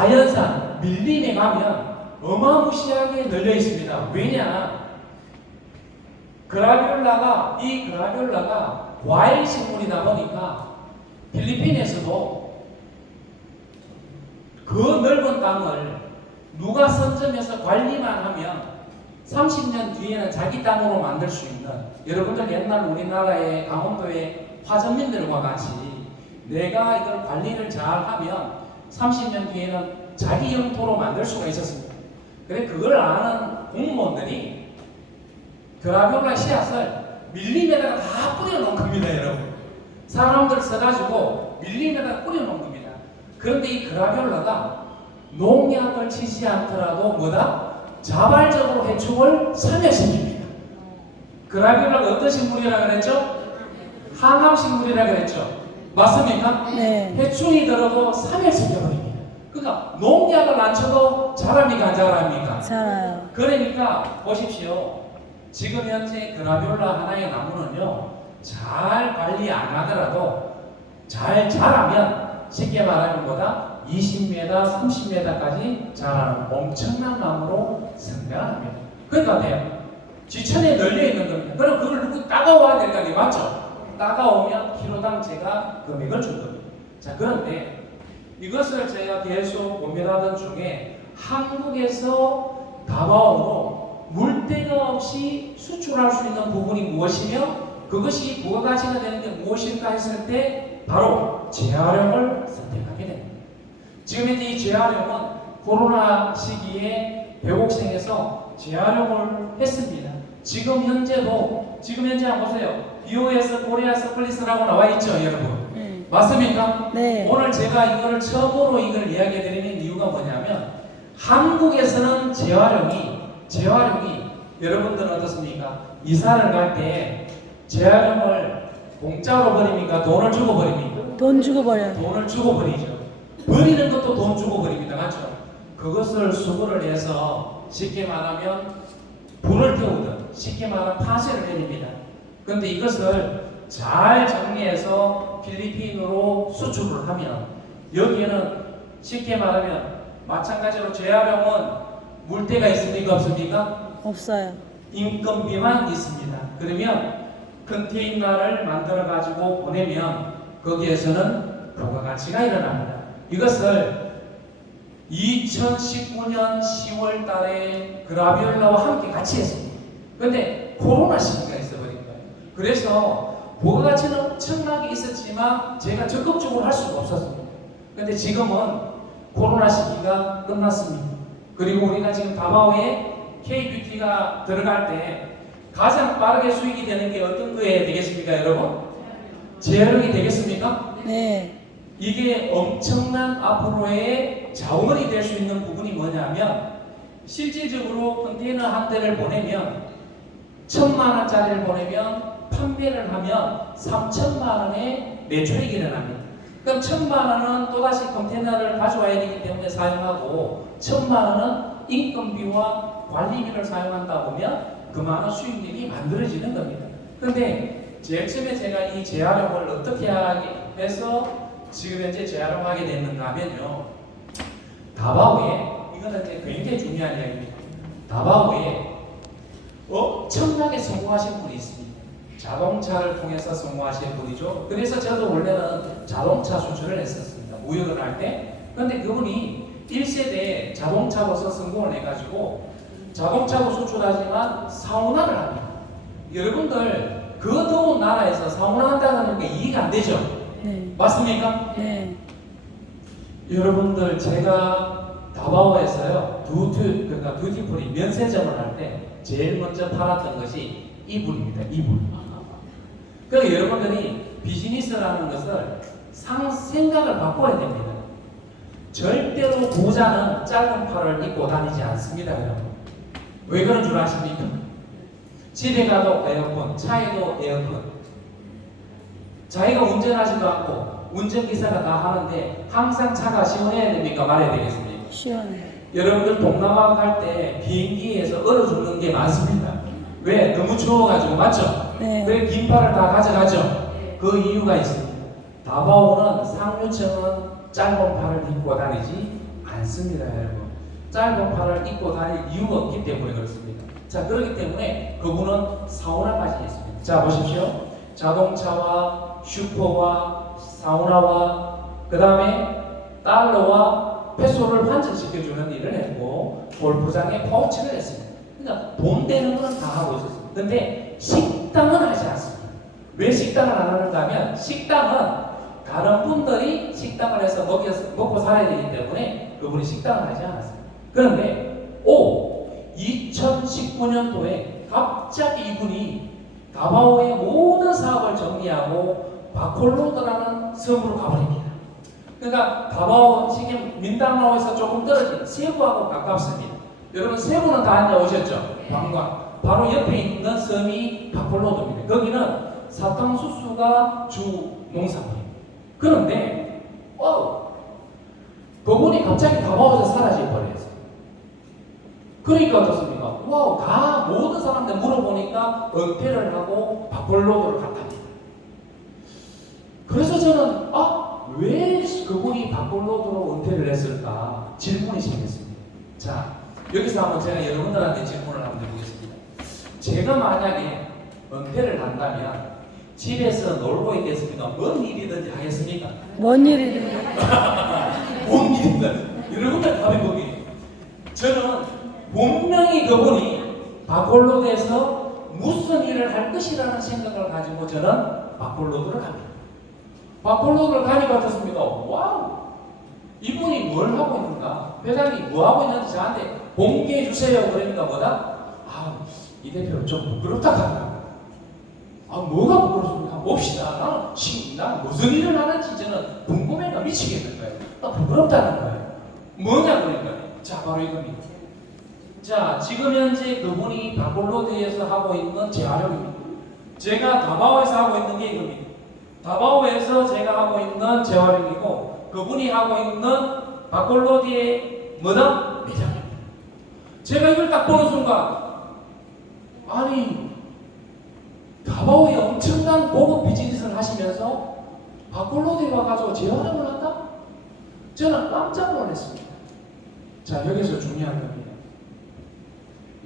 자연산 밀림에 가면 어마무시하게 널려 있습니다. 왜냐? 이 그라비올라가 과일 식물이다 보니까 필리핀에서도 그 넓은 땅을 누가 선점해서 관리만 하면 30년 뒤에는 자기 땅으로 만들 수 있는, 여러분들 옛날 우리나라의 강원도의 화전민들과 같이 내가 이걸 관리를 잘 하면 30년 뒤에는 자기 영토로 만들 수가 있었습니다. 그래 그걸 아는 공무원들이 그라비올라 씨앗을 밀림에다가 다 뿌려놓은 겁니다, 여러분. 사람들 써가지고 밀림에다가 뿌려놓은 겁니다. 그런데 이 그라비올라가 농약을 치지 않더라도 뭐다? 자발적으로 해충을 사멸시킵니다. 그라비올라가 어떤 식물이라 그랬죠? 항암식물이라 그랬죠? 맞습니까? 네. 해충이 들어도 사멸시켜버립니다. 그러니까 농약을 안 쳐도 자랍니까 안 자랍니까? 자라요. 그러니까 보십시오. 지금 현재 그라비올라 하나의 나무는요, 잘 관리 안 하더라도 잘 자라면 쉽게 말하면 뭐다? 20m, 30m까지 자라는 엄청난 나무로 성장합니다. 그러니까 어때요? 지천에 널려 있는 겁니다. 그럼 그걸 누구 따가워야 될 거 아니에요? 맞죠? 따가우면 키로당 제가 금액을 준 겁니다. 자, 그런데 이것을 제가 계속 고민하던 중에 한국에서 다바오로 물때가 없이 수출할 수 있는 부분이 무엇이며 그것이 부가가치가 되는 게 무엇일까 했을 때 바로 재활용을 선택하게 됩니다. 지금 현재 이 재활용은 코로나 시기에 배곡생에서 재활용을 했습니다. 지금 현재 한번 보세요. BOS 코리아 서플리스라고 나와 있죠, 여러분. 맞습니까? 네. 오늘 제가 이거를 처음으로 이걸 이야기해 드리는 이유가 뭐냐면 한국에서는 재활용이 여러분들은 어떻습니까? 이사를 갈 때 재활용을 공짜로 버립니까? 돈을 주고 버립니까? 돈 주고 버려요. 돈을 주고 버리죠. 버리는 것도 돈 주고 버립니다. 맞죠? 그것을 수거를 해서 쉽게 말하면 불을 태우든 쉽게 말하면 파쇄를 내립니다. 그런데 이것을 잘 정리해서 필리핀으로 수출을 하면 여기에는 쉽게 말하면 마찬가지로 재활용은 물때가 있습니까? 없습니까? 없어요. 인건비만 있습니다. 그러면 컨테이너를 만들어 가지고 보내면 거기에서는 부가가치가 일어납니다. 이것을 2019년 10월 달에 그라비올라와 함께 같이 했습니다. 그런데 코로나 시기가 있어버린 거예요. 그래서 부가가치는 엄청나게 있었지만 제가 적극적으로 할 수가 없었습니다. 그런데 지금은 코로나 시기가 끝났습니다. 그리고 우리가 지금 다바오에 K-뷰티가 들어갈 때 가장 빠르게 수익이 되는 게 어떤 거에 되겠습니까, 여러분? 재활용이 되겠습니까? 네. 이게 엄청난 앞으로의 자원이 될 수 있는 부분이 뭐냐면 실질적으로 컨테이너 한 대를 보내면 1,000만 원짜리를 보내면 판매를 하면 3,000만 원의 매출이 일어납니다. 그럼 1,000만 원은 또다시 컨테이너를 가져와야 되기 때문에 사용하고 1,000만 원은 인건비와 관리비를 사용한다 보면 그만한 수익률이 만들어지는 겁니다. 그런데 제일 처음에 제가 이 재활용을 어떻게 하게 해서 지금 현재 재활용하게 됐는가 하면요. 다바오에 이거는 이제 굉장히 중요한 이야기입니다. 다바오에 엄청나게 성공하신 분이 있습니다. 자동차를 통해서 성공하신 분이죠. 그래서 저도 원래는 자동차 수출을 했었습니다. 무역을 할 때. 그런데 그분이 1세대 자동차로서 성공을 해가지고 자동차도 수출하지만 사우나를 합니다. 여러분들 그 더운 나라에서 사우나 한다는 게 이해가 안 되죠? 네. 맞습니까? 네. 여러분들 제가 다바오에서요 그러니까 듀티프리 면세점을 할 때 제일 먼저 팔았던 것이 이불입니다. 이불. 그러니까 여러분들이 비즈니스라는 것을 생각을 바꿔야 됩니다. 절대로 부자는 짧은 팔을 입고 다니지 않습니다, 여러분. 왜 그런 줄 아십니까? 집에 가도 에어컨, 차에도 에어컨. 자기가 운전하지도 않고 운전기사가 다 하는데 항상 차가 시원해야 됩니까? 말해야 되겠습니까? 시원해. 여러분들 동남아 갈 때 비행기에서 얼어 죽는 게 많습니다. 왜? 너무 추워가지고. 맞죠? 네. 그래 긴팔을 다 가져가죠. 그 이유가 있습니다. 다바오는 상류층은 짧은 팔을 입고 다니지 않습니다, 여러분. 짧은 팔을 입고 다닐 이유가 없기 때문에 그렇습니다. 자, 그렇기 때문에 그분은 사우나까지 했습니다. 자, 보십시오. 자동차와 슈퍼와 사우나와 그 다음에 달러와 페소를 환전시켜주는 일을 했고 골프장에 파우치를 했습니다. 그러니까 돈 되는 거는 다 하고 있었습니다. 근데 식당은 하지 않습니다. 왜 식당을 안 하는가 하면 식당은 다른 분들이 식당을 해서 먹고 살아야 되기 때문에 그분이 식당을 하지 않았습니다. 그런데 2019년도에 갑자기 이분이 다바오의 모든 사업을 정리하고 바콜로드라는 섬으로 가버립니다. 그러니까 다바오 지금 민다나오에서 조금 떨어진 세부하고 가깝습니다. 여러분 세부는 다 다녀오셨죠? 관광. 바로 옆에 있는 섬이 바콜로드입니다. 거기는 사탕수수가 주 농산물입니다. 그런데 그분이 갑자기 다바오에서 사라져 버렸어요. 그러니까 어떻습니까? 다 모든 사람들 물어보니까 은퇴를 하고 바콜로드를 갔답니다. 그래서 저는 왜 그분이 바콜로드로 은퇴를 했을까 질문이 생겼습니다. 자, 여기서 한번 제가 여러분들한테 질문을 한번 드리겠습니다. 제가 만약에 은퇴를 한다면 집에서 놀고 있겠습니까? 뭔 일이든지 하겠습니까? 뭔 일이든지. 뭔 일이든 여러분들 답이 뭐니? 저는 분명히 그분이 바콜로드에서 무슨 일을 할 것이라는 생각을 가지고 저는 바콜로드를 갑니다. 바콜로드를 가니까 어떻습니까? 와우! 이분이 뭘 하고 있는가? 회장이 뭐 하고 있는지 저한테 공개해 주세요. 그러니까 뭐다? 이 대표 좀 부끄럽다 하다. 뭐가 부끄럽습니까? 봅시다. 나는 무슨 일을 하는지 저는 궁금해가 미치겠는 거예요. 부끄럽다는 거예요. 뭐냐 그러니까. 자, 바로 이겁니다. 자, 지금 현재 그분이 바콜로드에서 하고 있는 재활용입니다. 제가 다바오에서 하고 있는 게 이겁니다. 다바오에서 제가 하고 있는 재활용이고 그분이 하고 있는 바콜로드의 뭐다? 매장입니다. 제가 이걸 딱 보는 순간 다바오에 엄청난 고급 비즈니스를 하시면서 바콜로드에 와가지고 재활용을 한다? 저는 깜짝 놀랐습니다. 자, 여기서 중요한 겁니다.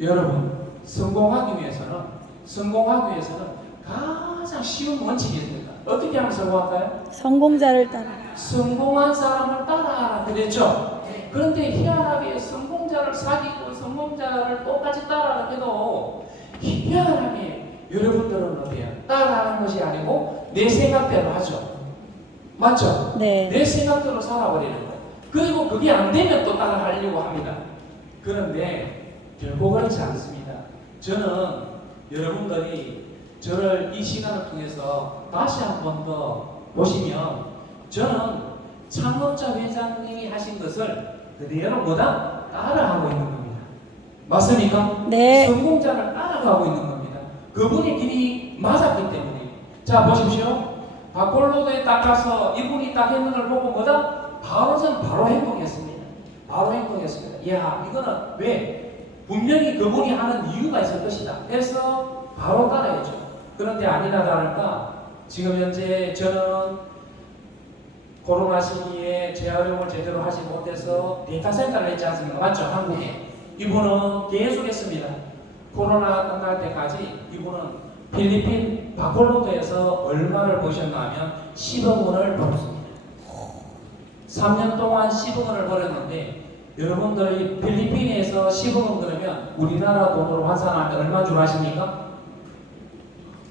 여러분, 성공하기 위해서는 가장 쉬운 원칙이 있습니다. 어떻게 하면 성공할까요? 성공자를 따라. 성공한 사람을 따라하라 그랬죠? 그런데 희한하게 성공자를 사귀고 성공자를 똑같이 따라하라 해도 희한하게 여러분들은 어때요? 따라하는 것이 아니고 내 생각대로 하죠. 맞죠? 네. 내 생각대로 살아버리는 거예요. 그리고 그게 안 되면 또 따라하려고 합니다. 그런데 결국 그렇지 않습니다. 저는 여러분들이 저를 이 시간을 통해서 다시 한 번 더 보시면 저는 창업자 회장님이 하신 것을 그대로 뭐다? 따라하고 있는 겁니다. 맞습니까? 네. 성공자를 따라가고 있는 겁니다. 그분의 길이 맞았기 때문에. 자, 보십시오. 바콜로드에 딱 가서 이분이 딱 했는 걸 보고 뭐다? 바로 행동했습니다. 바로 행동했습니다. 이야, 이거는 왜? 분명히 그분이 하는 이유가 있을 것이다. 그래서 바로 따라했죠. 그런데 아니나 다를까 지금 현재 저는 코로나 시기에 재활용을 제대로 하지 못해서 데이터 센터를 했지 않습니까? 맞죠? 한국에. 이분은 계속 했습니다. 코로나 끝날 때까지 이분은 필리핀 바콜로드에서 얼마를 버셨나 하면 10억 원을 벌었습니다. 3년 동안 10억 원을 벌었는데 여러분들이 필리핀에서 10억 원 그러면 우리나라 돈으로 환산하면 얼마 줄 아십니까?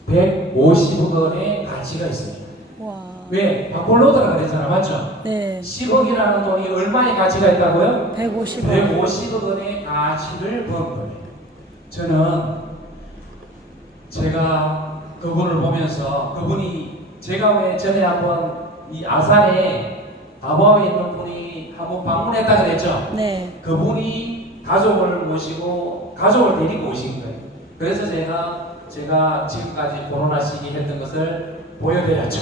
150억 원의 가치가 있습니다. 와. 왜? 바콜로드라 그랬잖아. 맞죠? 네. 10억이라는 돈이 얼마의 가치가 있다고요? 150억. 150억 원의 가치를 번 거예요. 저는 제가 그분을 보면서 그분이 제가 왜 전에 한번 이 아산에 다바오에 있는 분이 한번 방문했다 그랬죠? 네. 그분이 가족을 모시고 가족을 데리고 오신 거예요. 그래서 제가 지금까지 코로나 시기 했던 것을 보여드렸죠.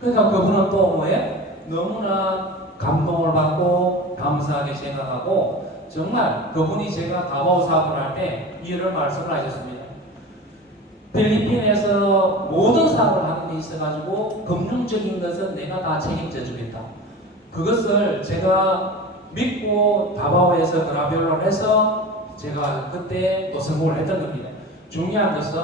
그러니까 그분은 또 뭐예요? 너무나 감동을 받고 감사하게 생각하고 정말 그분이 제가 다바오 사업을 할 때 이런 말씀을 하셨습니다. 필리핀에서 모든 사업을 하는 데 있어가지고 금융적인 것은 내가 다 책임져 주겠다. 그것을 제가 믿고 다바오에서 그라비올라를 해서 제가 그때 또 성공을 했던 겁니다. 중요한 것은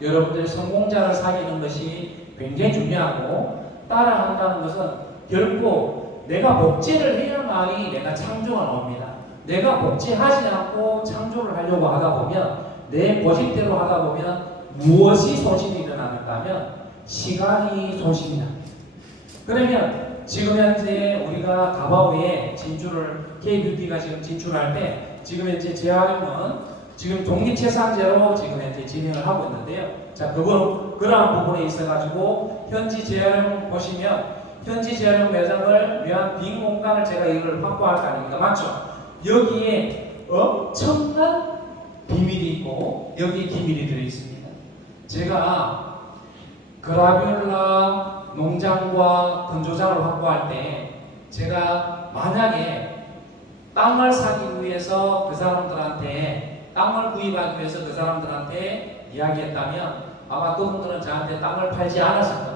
여러분들이 성공자를 사귀는 것이 굉장히 중요하고, 따라한다는 것은 결코 내가 복제를 해야만이 내가 창조가 나옵니다. 내가 복제하지 않고 창조를 하려고 하다 보면, 내 고집대로 하다 보면 무엇이 손실이 일어나는가 하면 시간이 손실이 납니다. 그러면 지금 현재 우리가 다바오에 진출을, K뷰티가 지금 진출할 때 지금 현재 재활용은 지금 독립재산제로 지금 현재 진행을 하고 있는데요. 자, 그러한 부분에 있어가지고 현지 재활용 보시면, 현지 재활용 매장을 위한 빈 공간을 제가 이걸 확보할 거 아닙니까? 맞죠? 여기에 엄청난 비밀이 있고 여기 기밀이 들어 있습니다. 제가 그라비올라 농장과 건조장을 확보할 때 제가 만약에 땅을 사기 위해서 그 사람들한테, 땅을 구입하기 위해서 그 사람들한테 이야기했다면 아마 그분들은 저한테 땅을 팔지 않았을 겁니다.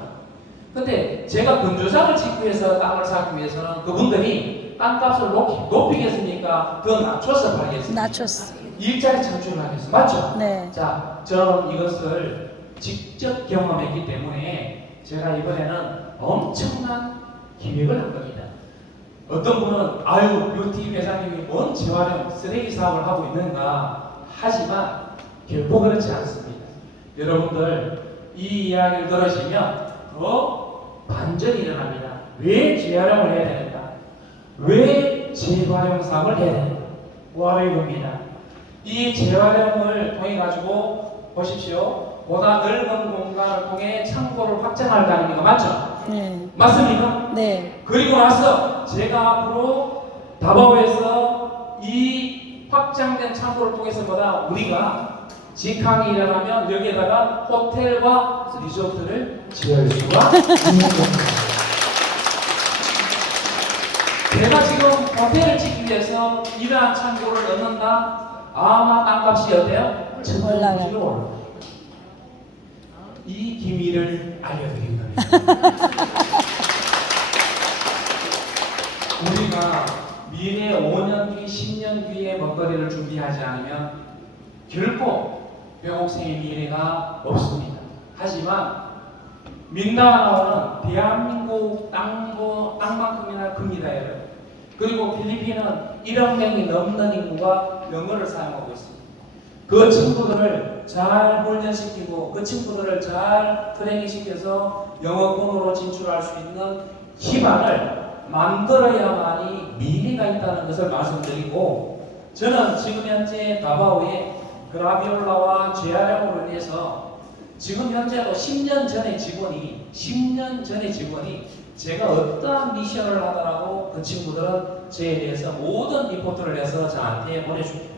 근데 제가 건조장을 짓기 위해서 땅을 사기 위해서는 그분들이 땅값을 높이겠습니까? 더 낮춰서 팔겠습니까? 낮췄어. 일자리 창출을 하겠습니다. 맞죠? 네. 자, 저는 이것을 직접 경험했기 때문에 제가 이번에는 엄청난 기획을 한 겁니다. 어떤 분은 아유, 뷰티 회장님이 뭔 재활용 쓰레기 사업을 하고 있는가 하지만 결코 그렇지 않습니다. 여러분들 이 이야기를 들으시면 더 반전이 일어납니다. 왜 재활용을 해야 되는가? 왜 재활용 사업을 해야 되는가? 바로 이겁니다. 이 재활용을 통해 가지고 보십시오. 보다 넓은 공간을 통해 창고를 확장할 거 아닙니까? 맞죠? 네. 맞습니까? 네. 그리고 나서 제가 앞으로 다바오에서 이 확장된 창고를 통해서 보다 우리가 직항이 일어나면 여기에다가 호텔과 리조트를 지을 수가 있는 겁니다. 내가 지금 호텔을 짓기 위해서 이러한 창고를 넣는다? 아마 땅값이 어때요? 올라가요. 이 기밀을 알려드린 겁니다. 우리가 미래 5년 뒤, 10년 뒤의 먹거리를 준비하지 않으면 결코 병옥생의 미래가 없습니다. 하지만 민다나오는 대한민국 땅만큼이나 큽니다, 여러분. 그리고 필리핀은 1억 명이 넘는 인구가 영어를 사용하고 있습니다. 그 친구들을 잘 훈련시키고 그 친구들을 잘 트레이닝시켜서 영어권으로 진출할 수 있는 기반을 만들어야만이 미래가 있다는 것을 말씀드리고, 저는 지금 현재 다바오에 그라비올라와 재활용으로 인해서 지금 현재도 10년 전의 직원이 제가 어떠한 미션을 하더라도 그 친구들은 저에 대해서 모든 리포트를 해서 저한테 보내줍니다.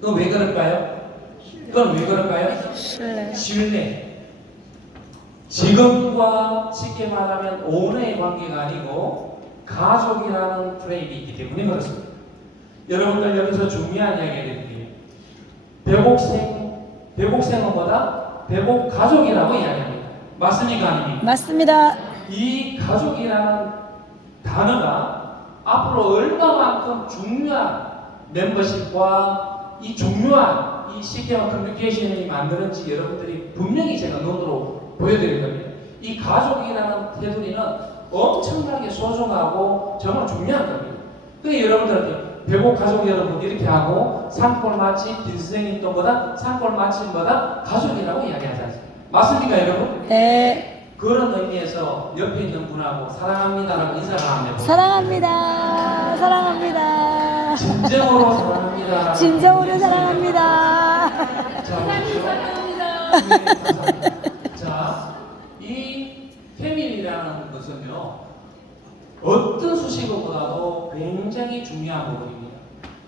그건 왜 그럴까요? 신뢰. 직원과 쉽게 말하면 오너의 관계가 아니고 가족이라는 프레임이 있기 때문에 그렇습니다. 여러분들 여기서 중요한 이야기를 드릴게요. 배곡생은 뭐다? 배곡 가족이라고 이야기합니다. 맞습니까? 아닙니까? 맞습니다. 이 가족이라는 단어가 앞으로 얼마만큼 중요한 멤버십과 이 중요한 이 시스템 커뮤니케이션이 만드는지 여러분들이 분명히 제가 눈으로 보여드릴 겁니다. 이 가족이라는 테두리는 엄청나게 소중하고 정말 중요한 겁니다. 그래서 여러분들한테 배곡 가족 여러분 이렇게 하고 산골 맛집 빈스생님 또 뭐다? 산골 맛집 뭐다? 가족이라고 이야기하지 않습니까? 맞습니까 여러분? 네. 그런 의미에서 옆에 있는 분하고 사랑합니다라고 인사를 하면 사랑합니다. 사랑합니다. 진정으로 사랑합니다. 진정으로 사랑합니다. 자, 이 패밀리라는 것은요, 어떤 수식어보다도 굉장히 중요한 부분입니다.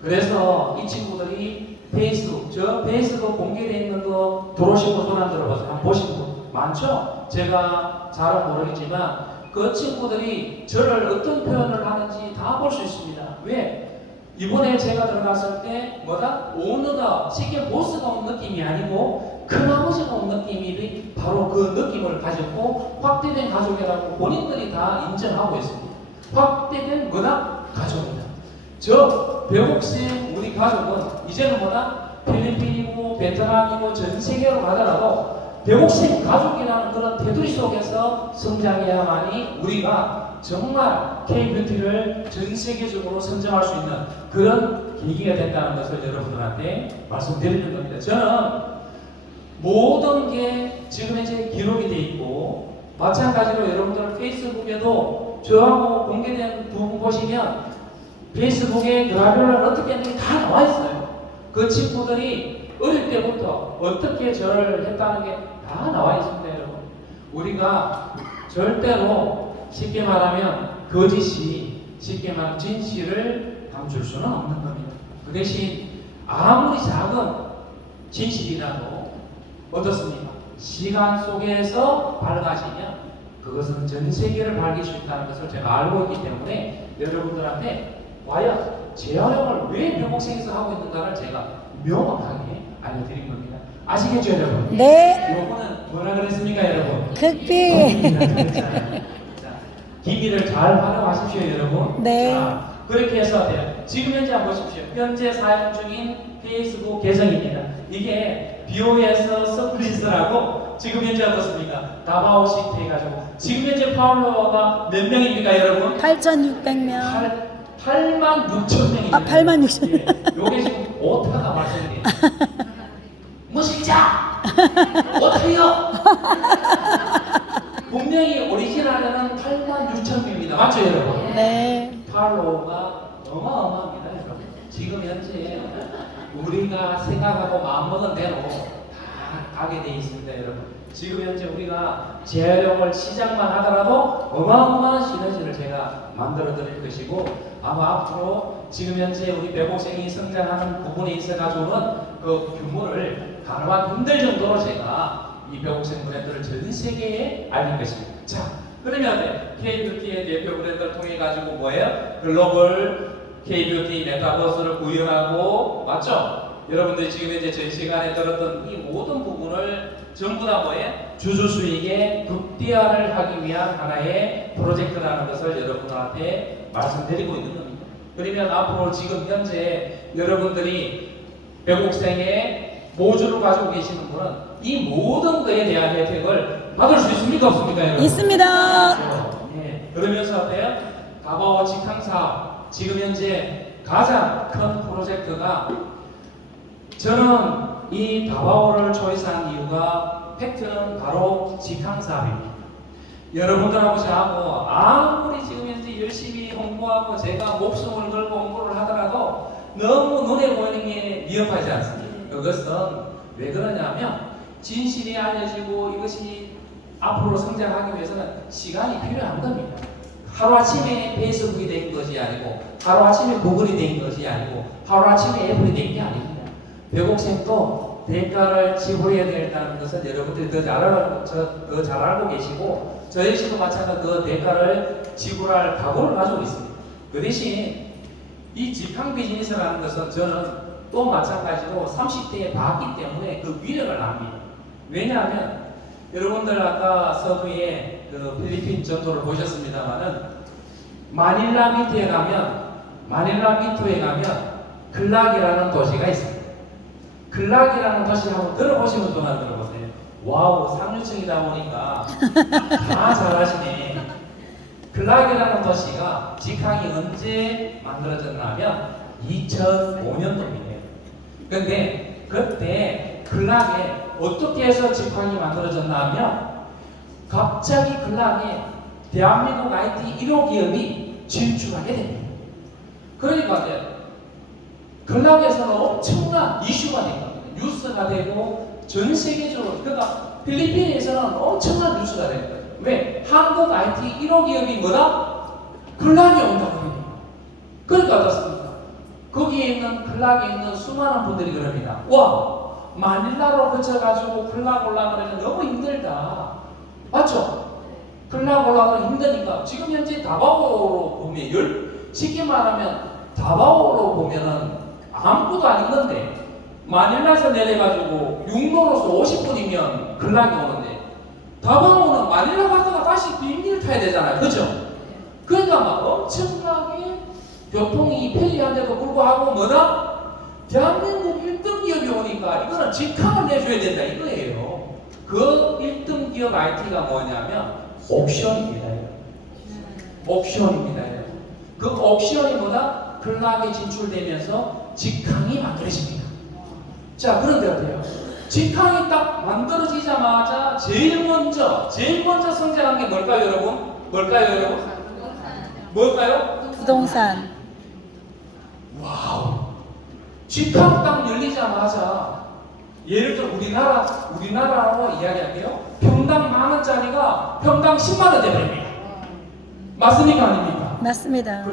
그래서 이 친구들이 페이스북 공개되어 있는 거 들어오신 분 손 안 들어봐서 한번 보신 분 많죠? 제가 잘은 모르겠지만 그 친구들이 저를 어떤 표현을 하는지 다 볼 수 있습니다. 왜? 이번에 제가 들어갔을 때 뭐다? 오너가 쉽게 보스가 온 느낌이 아니고 큰아버지가 온 느낌이 바로 그 느낌을 가졌고 확대된 가족이라고 본인들이 다 인정하고 있습니다. 확대된 뭐다? 가족이다. 저 배국생 우리 가족은 이제는 뭐다? 필리핀이고 베트남이고 전 세계로 가더라도 배국생 가족이라는 그런 테두리 속에서 성장해야만이 우리가 정말 K뷰티를 전 세계적으로 선정할 수 있는 그런 계기가 된다는 것을 여러분들한테 말씀드리는 겁니다. 저는 모든 게 지금 현재 기록이 되어 있고 마찬가지로 여러분들 페이스북에도 저하고 공개된 부분 보시면 페이스북에 그라뷸라를 어떻게 했는지 다 나와 있어요. 그 친구들이 어릴 때부터 어떻게 절을 했다는 게 다 나와 있습니다, 여러분. 우리가 절대로 쉽게 말하면 거짓이 쉽게 말하면 진실을 감출 수는 없는 겁니다. 그 대신 아무리 작은 진실이라도 어떻습니까? 시간 속에서 밝아지면 그것은 전 세계를 밝힐 수 있다는 것을 제가 알고 있기 때문에 여러분들한테 과연 재활용을 왜 병목생에서 하고 있는가를 제가 명확하게 알려드린 겁니다. 아시겠죠, 여러분? 네. 요거는 뭐라 그랬습니까, 여러분? 극비. 자, 기기를 잘 활용하십시오, 여러분. 네. 자, 그렇게 해서 돼요. 지금 현재 한번 보십시오. 현재 사용 중인 페이스북 계정입니다. 이게 BOS 서플리스라고 지금 현재 어떻습니까? 다바오 시트 해가지고 지금 현재 팔로워가 몇 명입니까, 여러분? 8,600명. 8만 6천 명입니다. 아, 8만 6천 명. 예, 요게 지금 오타가 발생돼요. 무실자! 어때요? 분명히 오리지널에는 8만 6천 명입니다. 맞죠, 여러분? 네. 팔로우가 어마어마합니다, 여러분. 지금 현재 우리가 생각하고 마음먹은 대로 다 가게 돼 있습니다, 여러분. 지금 현재 우리가 재활용을 시작만 하더라도 어마어마한 시너지를 제가 만들어 드릴 것이고 아마 앞으로 지금 현재 우리 배복생이 성장하는 부분에 있어가지고는 그 규모를 가늠하기 힘들 정도로 제가 이 배복생 브랜드를 전 세계에 알릴 것입니다. 자, 그러면 K뷰티의 대표 브랜드를 통해 가지고 뭐예요? 글로벌 K뷰티 메타버스를 구현하고 맞죠? 여러분들이 지금 현재 전 시간에 들었던 이 모든 부분을 전부 다 뭐예요? 주주 수익의 극대화를 하기 위한 하나의 프로젝트라는 것을 여러분들한테 말씀드리고 있는 겁니다. 그러면 앞으로 지금 현재 여러분들이 배국생의 모주를 가지고 계시는 분은 이 모든 것에 대한 혜택을 받을 수 있습니까? 없습니까? 여러분? 있습니다. 네. 그러면서 어때요? 다바오 직항사업 지금 현재 가장 큰 프로젝트가 저는 이 다바오를 초이스한 이유가 팩트는 바로 직항사업입니다. 여러분들하고 저하고 아무리 지금 현재 열심히 홍보하고 제가 목숨을 걸고 홍보를 하더라도 너무 눈에 보이는 게 위협하지 않습니다. 그것은 왜 그러냐면 진실이 알려지고 이것이 앞으로 성장하기 위해서는 시간이 필요한 겁니다. 하루아침에 페이스북이 된 것이 아니고 하루아침에 구글이 된 것이 아니고 하루아침에 애플이 된 게 아닙니다. 배곡생도 대가를 지불해야 된다는 것은 여러분들이 더 잘 알고 계시고 저 역시도 마찬가지로 그 대가를 지불할 각오를 가지고 있습니다. 그 대신 이 직항 비즈니스라는 것은 저는 또 마찬가지로 30대에 봤기 때문에 그 위력을 압니다. 왜냐하면 여러분들 아까 서부의 그 필리핀 전도를 보셨습니다만은 마닐라 밑에 가면 클락이라는 도시가 있습니다. 클락이라는 도시 한번 들어보시면 또 들어보세요. 와우, 상류층이다 보니까 다 잘하시네. 클락이라는 도시가 직항이 언제 만들어졌냐면 2005년도입니다. 근데 그때 클락에 어떻게 해서 직항이 만들어졌냐면 갑자기 클락에 대한민국 IT 1호 기업이 진출하게 됩니다. 그러니까 클락에서는 엄청난 이슈가 된 겁니다. 뉴스가 되고 전 세계적으로 그러니까 필리핀에서는 엄청난 뉴스가 된 거예요. 왜? 한국 IT 1호 기업이 뭐다? 클락이 온다고 합니다. 그러니까 어떻습니까? 거기에 있는 클락에 있는 수많은 분들이 그럽니다. 와, 마닐라로 거쳐가지고 클락 올라가면 너무 힘들다. 맞죠? 클락 올라가면 힘드니까 지금 현재 다바오로 보면 쉽게 말하면 다바오로 보면은 아무것도 아닌 건데 마닐라에서 내려가지고 육로로서 50분이면 클락이 오는데 다바오는 마닐라 갔다가 다시 비행기를 타야 되잖아요. 그죠? 그러니까 막 엄청나게 교통이 편리한데도 불구하고 뭐다? 대한민국 1등 기업이 오니까 이거는 직함을 내줘야 된다 이거예요. 그 1등 기업 IT가 뭐냐면 옥션입니다. 옥션입니다. 그 옥션이 뭐다? 클락에 진출되면서 직항이 만들어집니다. 자, 그런데 어때요? 직항이 딱 만들어지자마자 제일 먼저 성장한 게 뭘까요, 여러분? 뭘까요? 부동산. 와우. 직항 딱 열리자마자 예를 들어 우리나라로 이야기할게요. 평당 10,000원짜리가 평당 10만원 되버립니다. 맞습니까, 아닙니까? 맞습니다.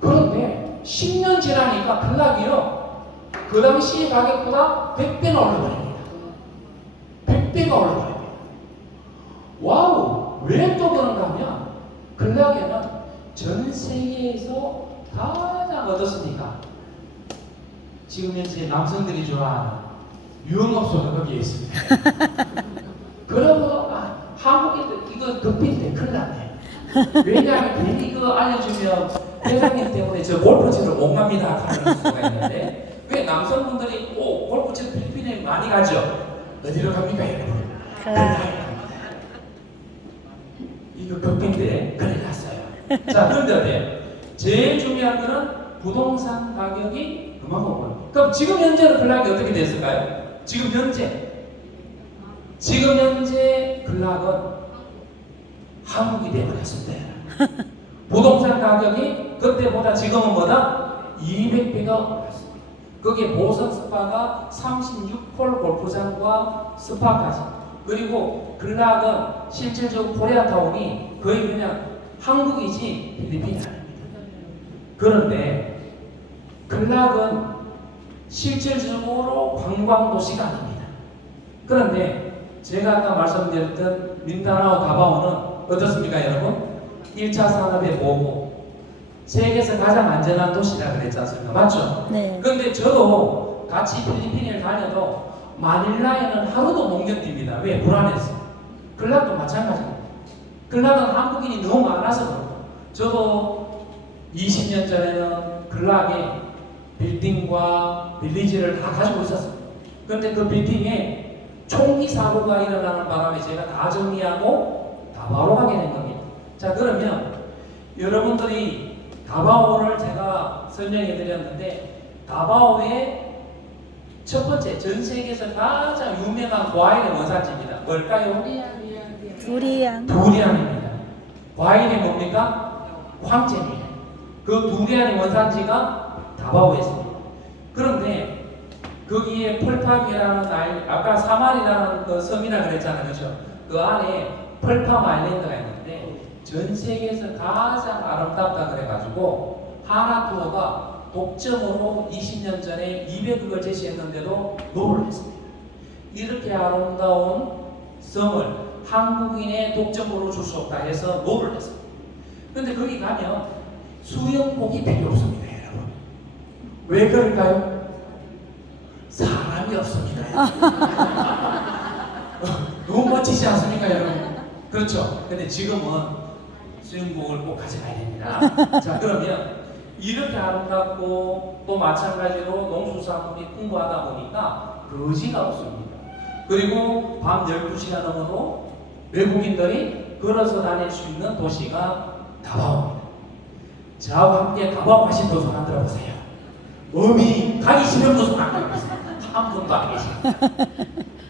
그런데 10년 지나니까 클락이요. 그 당시 가격보다 100배가 올라버립니다. 100배가 올라버립니다. 와우! 왜 또 그런가 하면 클락에는 전 세계에서 가장 어떻습니까? 지금 현재 남성들이 좋아하는 유흥업소가 거기에 있습니다. 그러고 한국인들 이거 급인데 큰일 났네. 왜냐하면 괜히 이거 알려주면 회장님 때문에 저 골프치러 못 갑니다 하는 수가 있는데 왜 남성분들이 골프치러 필리핀에 많이 가죠? 어디로 갑니까 여러분? 클락에 갑니다. 이거 급인데 큰일 났어요. 자, 그런데 어때요? 제일 중요한 거는 부동산 가격이 그만큼 오르는. 그럼 지금 현재는 클락이 어떻게 됐을까요? 지금 현재 클락은 한국이 되어버렸습니다. 부동산 가격이 그때보다 지금은 뭐다? 200배가 올랐습니다. 거기에 보석 스파가 36홀 골프장과 스파까지. 그리고 클락은 실질적으로 코리아타운이 거의 그냥 한국이지 필리핀이 아닙니다. 그런데 클락은 실질적으로 관광도시가 아닙니다. 그런데 제가 아까 말씀드렸던 민다나오 다바오는 어떻습니까 여러분? 1차 산업의 모고 세계에서 가장 안전한 도시라 그랬지 않습니까? 맞죠? 네. 그런데 저도 같이 필리핀을 다녀도 마닐라에는 하루도 못 견딥니다. 왜? 불안해서. 클락도 마찬가지입니다. 클락은 한국인이 너무 많아서 그렇고 저도 20년 전에는 클락에 빌딩과 빌리지를 다 가지고 있었습니다. 그런데 그 빌딩에 총기 사고가 일어나는 바람에 제가 다 정리하고 다바오로 가게 된 겁니다. 자, 그러면 여러분들이 다바오를 제가 설명해 드렸는데 다바오의 첫 번째 전 세계에서 가장 유명한 과일의 원산지입니다. 뭘까요? 두리안입니다. 과일이 뭡니까? 황제입니다. 그 두리안의 원산지가 다바오에 있습니다. 그런데 거기에 펄팜이라는 아까 사마리라는 그 섬이라 그랬잖아요. 그렇죠? 그 안에 펄팜 아일랜드가 있는데 전 세계에서 가장 아름답다 그래가지고 하나투어가 독점으로 20년 전에 200억을 제시했는데도 노를 했습니다. 이렇게 아름다운 섬을 한국인의 독점으로 줄 수 없다 해서 노를 했습니다. 그런데 거기 가면 수영복이 필요 없습니다, 여러분. 왜 그럴까요? 사람이 없습니다. 너무 멋지지 않습니까, 여러분? 그렇죠. 근데 지금은 수영복을 꼭 가져가야 됩니다. 자, 그러면 이렇게 아름답고 또 마찬가지로 농수산물이 풍부하다 보니까 거지가 없습니다. 그리고 밤 12시가 넘어도 외국인들이 걸어서 다닐 수 있는 도시가 다바오입니다. 저하고 함께 다바오 가신 분들 안 들어보세요. 몸이 가기 싫은 분들 안 들어보세요. 한 분도 안 계세요.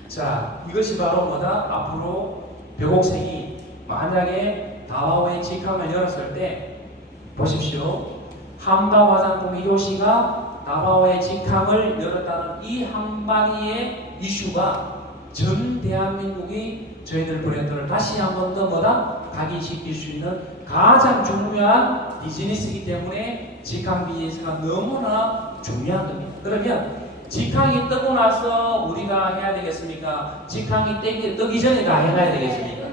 자, 이것이 바로 뭐다? 앞으로 벽옥색이 만약에 다바오의 직항을 열었을 때 보십시오. 한바 화장품 1호시가 다바오의 직항을 열었다는 이 한마디의 이슈가 전 대한민국이 저희들 브랜드를 다시 한 번 더 뭐다? 각인시킬 수 있는 가장 중요한 비즈니스이기 때문에 직항 비즈니스가 너무나 중요한 겁니다. 그러면 직항이 뜨고 나서 우리가 해야 되겠습니까? 직항이 뜨기 전에 다 해놔야 되겠습니까?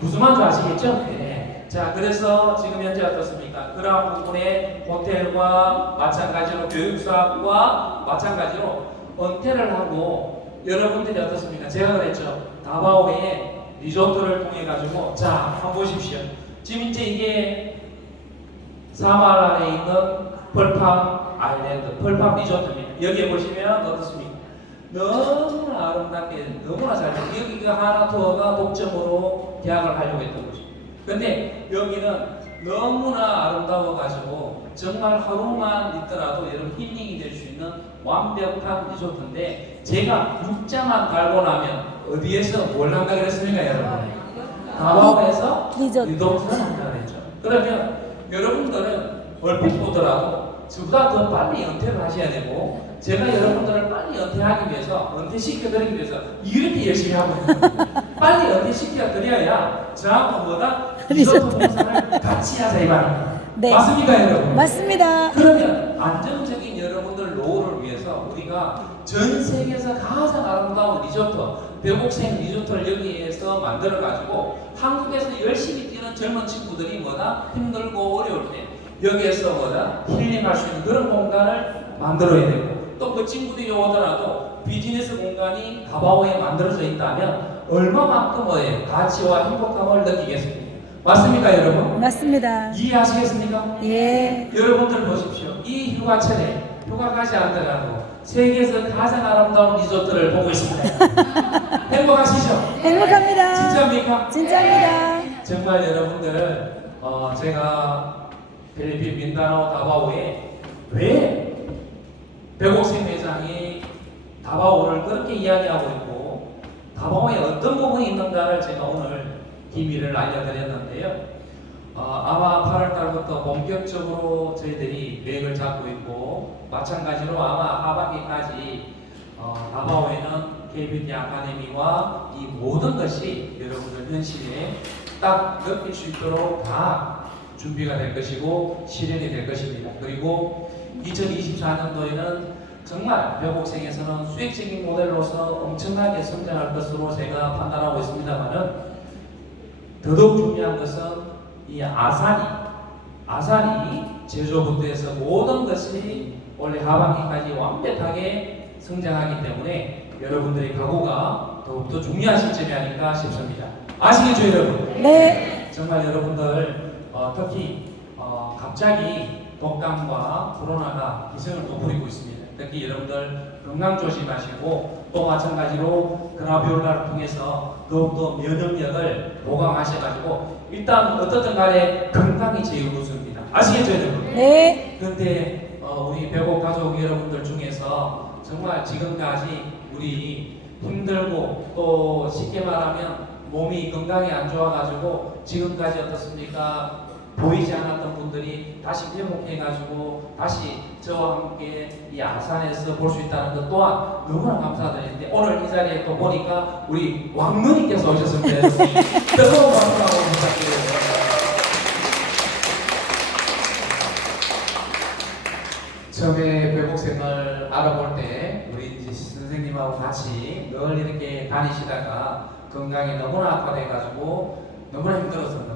무슨 말인지 아시겠죠? 네. 자, 그래서 지금 현재 어떻습니까? 그러한 부분에 호텔과 마찬가지로 교육사업과 마찬가지로 은퇴를 하고 여러분들이 어떻습니까? 제가 그랬죠. 다바오에 리조트를 통해 가지고 자, 한번 보십시오. 지금 이제 이게 사말 안에 있는 펄팜 아일랜드, 펄팜 리조트입니다. 여기에 보시면 어떻습니까? 너무나 아름답게, 너무나 잘 돼. 여기가 하나 투어가 독점으로 계약을 하려고 했던 곳입니다. 근데 여기는 너무나 아름다워가지고 정말 하루만 있더라도 여러분 힐링이 될 수 있는 완벽한 리조트인데, 제가 육자만 갈고 나면 어디에서 뭘 한다 그랬습니까, 여러분? 다바오에서 리조트를 한다 그랬죠. 그러면 여러분들은 얼핏 보더라도 저보다 더 빨리 은퇴를 하셔야 되고, 제가 여러분들을 빨리 은퇴하기 위해서, 은퇴시켜드리기 위해서 이렇게 열심히 하고 있는 거예요. 빨리 은퇴시켜드려야 저하고 뭐다? 리조트 공사를 같이 하자 이 말입니다. 네. 맞습니까, 여러분? 맞습니다. 그러면 안정적인 여러분들 노후를 위해서 우리가 전 세계에서 가장 아름다운 리조트, 배곡생 리조트를 여기에서 만들어가지고 한국에서 열심히 뛰는 젊은 친구들이 뭐다? 힘들고 어려울 때 여기에서 뭐다? 힐링할 수 있는 그런 공간을 만들어야 되고, 또 그 친구들이 오더라도 비즈니스 공간이 다바오에 만들어져 있다면 얼마만큼 뭐예요? 가치와 행복감을 느끼겠습니까? 맞습니까, 여러분? 맞습니다. 이해하시겠습니까? 예. 여러분들 보십시오. 이 휴가철에 휴가 가지 않더라도 세계에서 가장 아름다운 리조트를 보고 있습니다. 행복하시죠? 행복합니다. 진짜입니까? 진짜입니다. 정말 여러분들, 제가 필리핀 민다나오 다바오에 왜 배곡생 회장이 다바오를 그렇게 이야기하고 있고 다바오에 어떤 부분이 있는가를 제가 오늘 비밀을 알려드렸는데요. 아마 8월 달부터 본격적으로 저희들이 계획을 잡고 있고, 마찬가지로 아마 하반기까지 다바오에는 KBT 아카데미와 이 모든 것이 여러분들 현실에 딱 느낄 수 있도록 다 준비가 될 것이고 실현이 될 것입니다. 그리고 2024년도에는 정말 배곡생에서는 수익적인 모델로서 엄청나게 성장할 것으로 제가 판단하고 있습니다만은, 더더욱 중요한 것은 이 아산이 제조부터 해서 모든 것이 올해 하반기까지 완벽하게 성장하기 때문에 여러분들의 각오가 더욱더 중요한 시점이 아닐까 싶습니다. 아시겠죠, 여러분? 네. 정말 여러분들 특히 갑자기 독감과 코로나가 기승을 돋부리고 있습니다. 특히 여러분들 건강 조심하시고, 또 마찬가지로 그라비올라를 통해서 더욱더 면역력을 보강하셔가지고, 일단 어떻든 간에 건강이 제일 우선입니다. 아시겠죠, 여러분? 네. 그런데 우리 배곡 가족 여러분들 중에서 정말 지금까지 우리 힘들고 또 쉽게 말하면 몸이 건강이 안 좋아가지고 지금까지 어떻습니까? 보이지 않았던 분들이 다시 회복해가지고 다시 저와 함께 이 아산에서 볼 수 있다는 것 또한 너무나 감사드리는데, 오늘 이 자리에 또 보니까 우리 왕누님께서 오셨습니다. 뜨거운 박수하고 부탁드립니다. 처음에 배곡생을 알아볼 때 우리 이제 선생님하고 같이 늘 이렇게 다니시다가 건강이 너무나 악화돼가지고 너무나 힘들었었는데,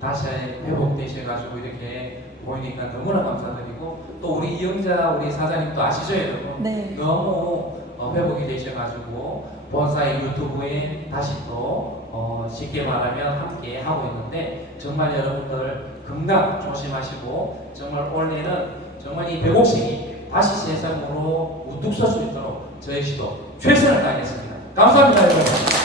다시 회복되셔가지고 이렇게 보이니까 너무나 감사드리고, 또 우리 이영자 우리 사장님도 아시죠, 여러분? 네. 너무 회복이 되셔가지고 본사의 유튜브에 다시 또 쉽게 말하면 함께 하고 있는데, 정말 여러분들 건강 조심하시고, 정말 올해는 정말 이 배곡식이 다시 세상으로 우뚝 설 수 있도록 저희 시도 최선을 다하겠습니다. 감사합니다, 여러분.